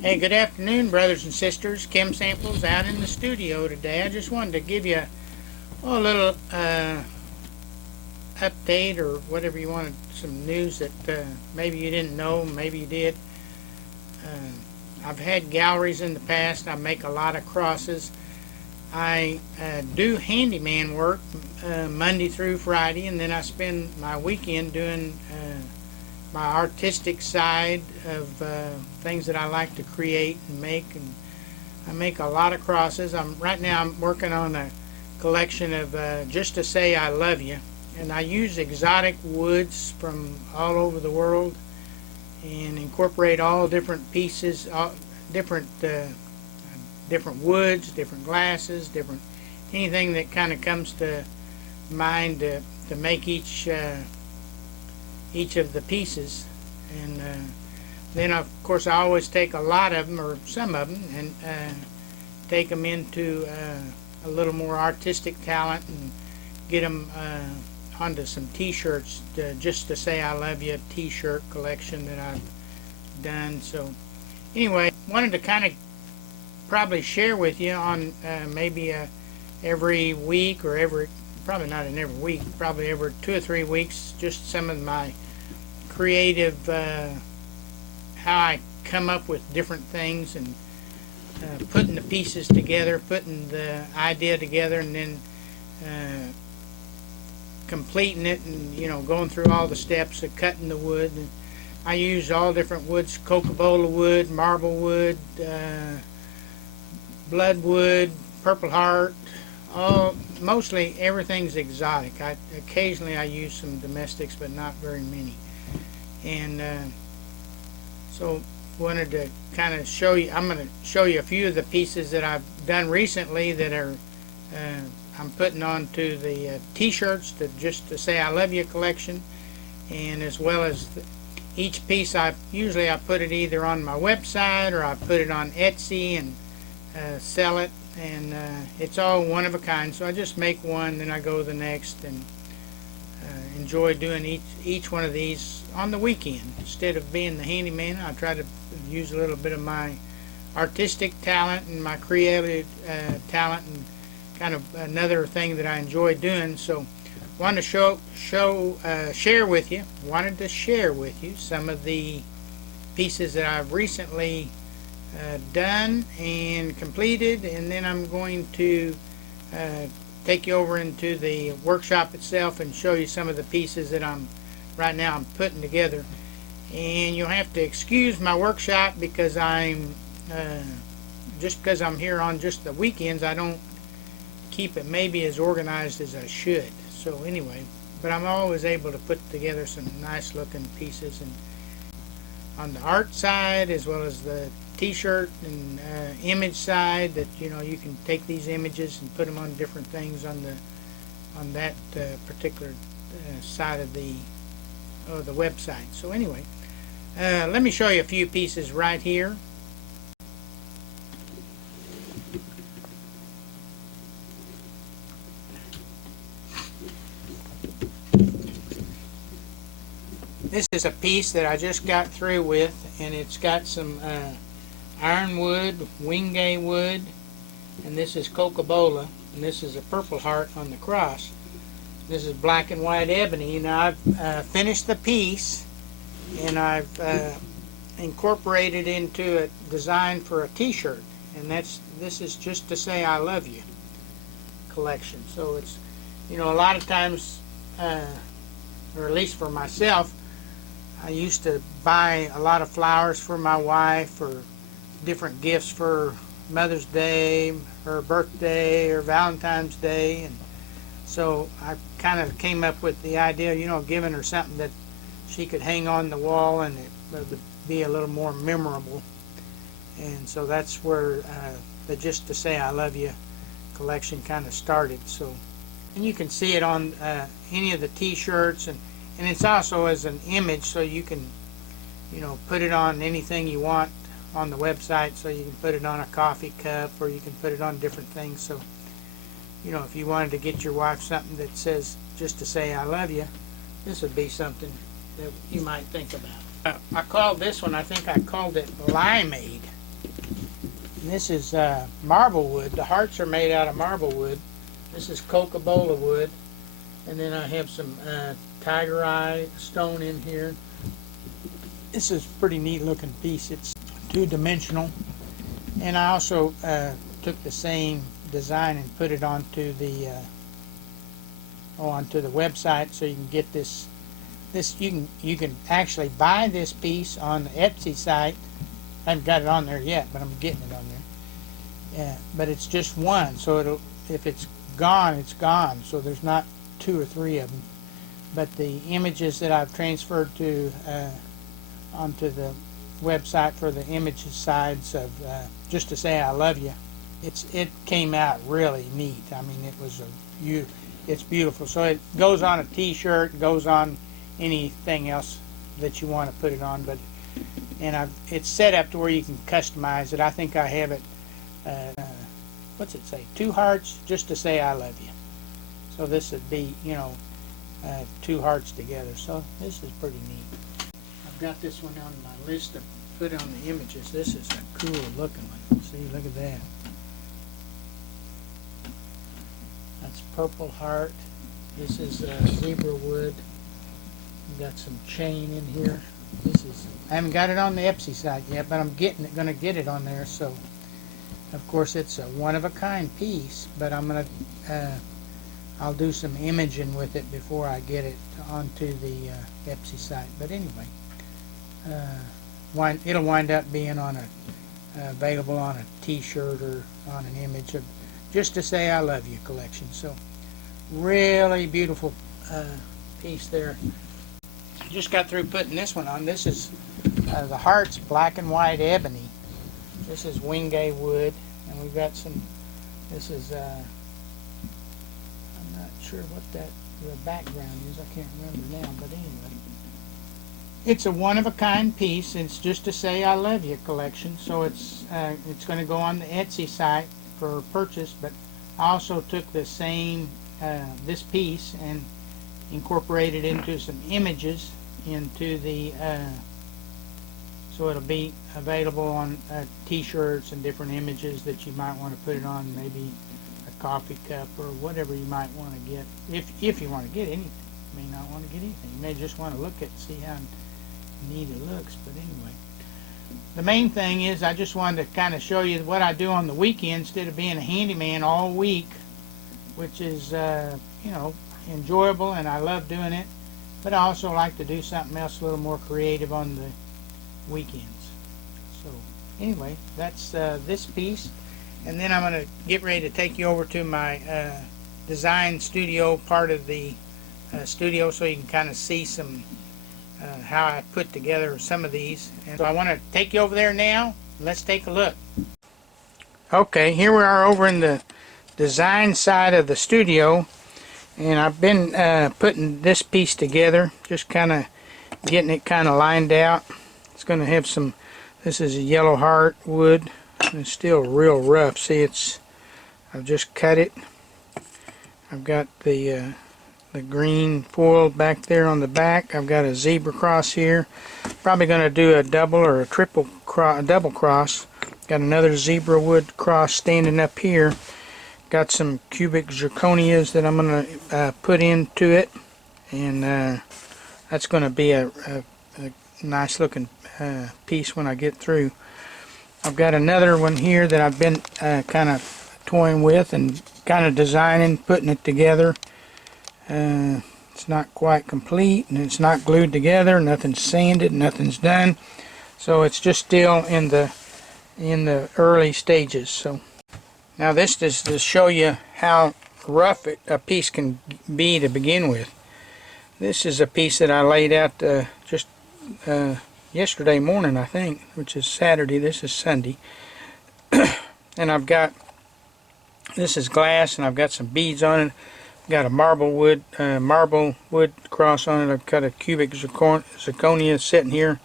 Hey, good afternoon, brothers and sisters. Kim Samples out in the studio today. I just wanted to give you a little update or whatever you wanted, some news that maybe you didn't know, maybe you did. I've had galleries in the past. I make a lot of crosses. I do handyman work Monday through Friday, and then I spend my weekend doing my artistic side of things that I like to create and make. And I make a lot of crosses. Right now I'm working on a collection of Just to Say I Love You, and I use exotic woods from all over the world and incorporate all different pieces, all different woods, different glasses, different anything that kind of comes to mind to make each of the pieces. And then of course I always take a lot of them or some of them and take them into a little more artistic talent and get them onto some t-shirts, Just to Say I Love You t-shirt collection that I've done. So anyway, wanted to kind of probably share with you on maybe every week or probably not in every week, probably every 2 or 3 weeks, just some of my creative, how I come up with different things and putting the pieces together, putting the idea together, and then completing it, and going through all the steps of cutting the wood. And I use all different woods: cocobolo wood, marble wood, bloodwood, purple heart. Mostly everything's exotic. Occasionally I use some domestics, but not very many. And so wanted to kind of show you. I'm going to show you a few of the pieces that I've done recently that are I'm putting onto the t-shirts, the Just to Say I Love You collection, and as well as each piece usually I put it either on my website or I put it on Etsy and sell it, and it's all one of a kind. So I just make one, then I go to the next, and enjoy doing each one of these on the weekend. Instead of being the handyman, I try to use a little bit of my artistic talent and my creative talent, and kind of another thing that I enjoy doing. So wanted to share with you some of the pieces that I've recently done and completed, and then I'm going to take you over into the workshop itself and show you some of the pieces that right now I'm putting together. And you'll have to excuse my workshop because just because I'm here on just the weekends, I don't keep it maybe as organized as I should. So anyway, but I'm always able to put together some nice looking pieces, and on the art side as well as the t-shirt and image side, that you can take these images and put them on different things on that particular side of the website. So anyway, let me show you a few pieces right here. This is a piece that I just got through with, and it's got some ironwood, wingay wood, and this is cocobola, and this is a purple heart on the cross. This is black and white ebony. Now I've finished the piece, and I've incorporated into a design for a t-shirt, and this is Just to Say I Love You collection. So it's, a lot of times, or at least for myself, I used to buy a lot of flowers for my wife, or different gifts for Mother's Day, her birthday, or Valentine's Day, and so I kind of came up with the idea, giving her something that she could hang on the wall and it would be a little more memorable. And so that's where the Just to Say I Love You collection kind of started. So, and you can see it on any of the t-shirts, and it's also as an image, so you can put it on anything you want on the website. So you can put it on a coffee cup, or you can put it on different things. So if you wanted to get your wife something that says Just to Say I Love You, this would be something that you might think about. I called this one, I think I called it Limeade. And this is marble wood. The hearts are made out of marble wood. This is cocobolo wood. And then I have some tiger eye stone in here. This is a pretty neat looking piece. It's two-dimensional. And I also took the same design and put it onto the website, so you can get this. You can actually buy this piece on the Etsy site. I haven't got it on there yet, but I'm getting it on there. Yeah, but it's just one, so if it's gone, it's gone. So there's not two or three of them. But the images that I've transferred to onto the website for the images sides of Just to Say I Love You, it came out really neat. I mean, it's beautiful. So it goes on a T-shirt, goes on anything else that you want to put it on. It's set up to where you can customize it. I think I have it. What's it say? 2 hearts, just to say I love you. So this would be, 2 hearts together. So this is pretty neat. I've got this one on my list to put on the images. This is a cool looking one. See, look at that. That's purple heart. This is zebra wood. We've got some chain in here. I haven't got it on the Etsy site yet, but I'm going to get it on there. So, of course, it's a one-of-a-kind piece, but I'll do some imaging with it before I get it onto the Etsy site. But anyway, it'll wind up being available on a T-shirt or on an image of Just to Say I Love You collection. So, really beautiful piece there. Just got through putting this one on. This is the heart's black and white ebony. This is Wingay wood, and we've got some. This is I'm not sure what the background is. I can't remember now, but anyway, it's a one-of-a-kind piece. It's Just to Say I Love You collection. So it's going to go on the Etsy site for purchase. But I also took the same this piece and incorporated into some images into the so it'll be available on T-shirts and different images that you might want to put it on, maybe a coffee cup or whatever you might want to get, if you want to get anything. You may not want to get anything. You may just want to look at it, see how neat it looks. But anyway, the main thing is I just wanted to kind of show you what I do on the weekend instead of being a handyman all week, which is enjoyable, and I love doing it, but I also like to do something else a little more creative on the weekends. So anyway, that's this piece, and then I'm going to get ready to take you over to my design studio part of the studio, so you can kind of see some how I put together some of these. And so I want to take you over there now. Let's take a look. Okay, here we are over in the design side of the studio. And I've been putting this piece together, just kind of getting it kind of lined out. It's going to have some, this is a yellow heart wood. It's still real rough. See, I've just cut it. I've got the green foil back there on the back. I've got a zebra cross here. Probably going to do a double or a double cross. Got another zebra wood cross standing up here. Got some cubic zirconias that I'm going to put into it, and that's going to be a nice looking piece when I get through. I've got another one here that I've been kind of toying with and kind of designing, putting it together. It's not quite complete, and it's not glued together. Nothing's sanded, nothing's done, so it's just still in the early stages. So. Now this is to show you how rough a piece can be to begin with. This is a piece that I laid out just yesterday morning, I think, which is Saturday. This is Sunday. And I've got, this is glass, and I've got some beads on it. I've got a marble wood cross on it. I've got a cubic zirconia sitting here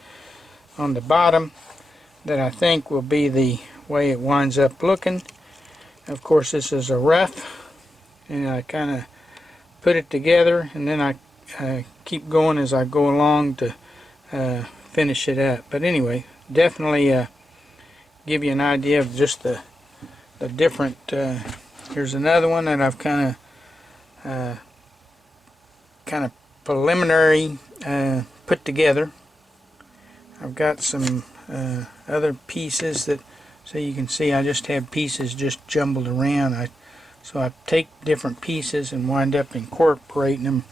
on the bottom that I think will be the way it winds up looking. Of course, this is a rough, and I kind of put it together, and then I keep going as I go along to finish it up. But anyway, definitely give you an idea of just the different. Here's another one that I've kind of preliminary put together. I've got some other pieces that, so you can see, I just have pieces just jumbled around. So I take different pieces and wind up incorporating them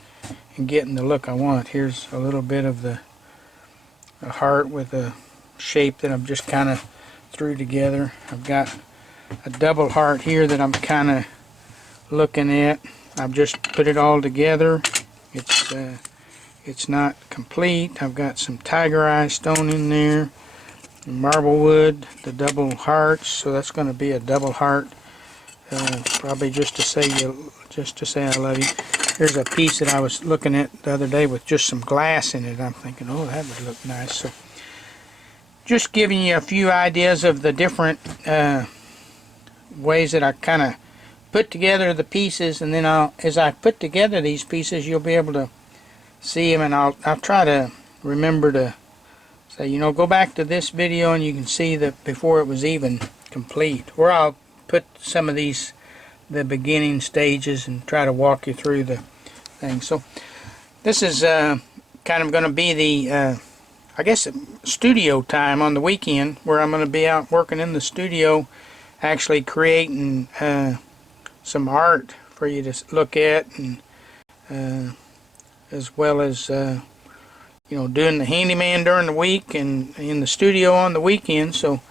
and getting the look I want. Here's a little bit of a heart with a shape that I've just kind of threw together. I've got a double heart here that I'm kind of looking at. I've just put it all together. It's not complete. I've got some tiger eye stone in there, marble wood, the double hearts. So that's going to be a double heart, probably just to say I love you. Here's a piece that I was looking at the other day with just some glass in it. I'm thinking, oh, that would look nice. So just giving you a few ideas of the different ways that I kind of put together the pieces, and then as I put together these pieces, you'll be able to see them, and I'll try to remember to say, you know, go back to this video and you can see that before it was even complete. Or I'll put some of these, the beginning stages, and try to walk you through the thing. So this is kind of going to be the I guess studio time on the weekend, where I'm going to be out working in the studio, actually creating some art for you to look at, and as well as you know, doing the handyman during the week and in the studio on the weekend. So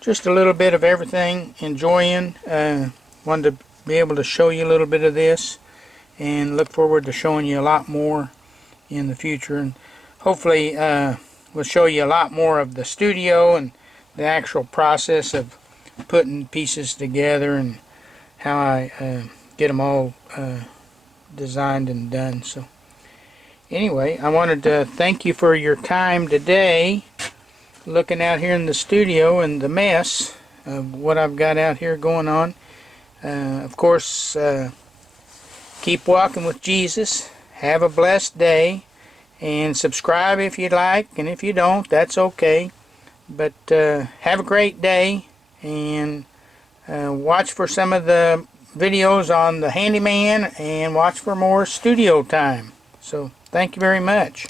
just a little bit of everything, enjoying. Wanted to be able to show you a little bit of this, and look forward to showing you a lot more in the future. And hopefully we'll show you a lot more of the studio and the actual process of putting pieces together and how I get them all designed and done. So anyway, I wanted to thank you for your time today, looking out here in the studio and the mess of what I've got out here going on. Of course, keep walking with Jesus. Have a blessed day, and subscribe if you'd like, and if you don't, that's okay. But have a great day, and watch for some of the videos on the handyman, and watch for more studio time. So thank you very much.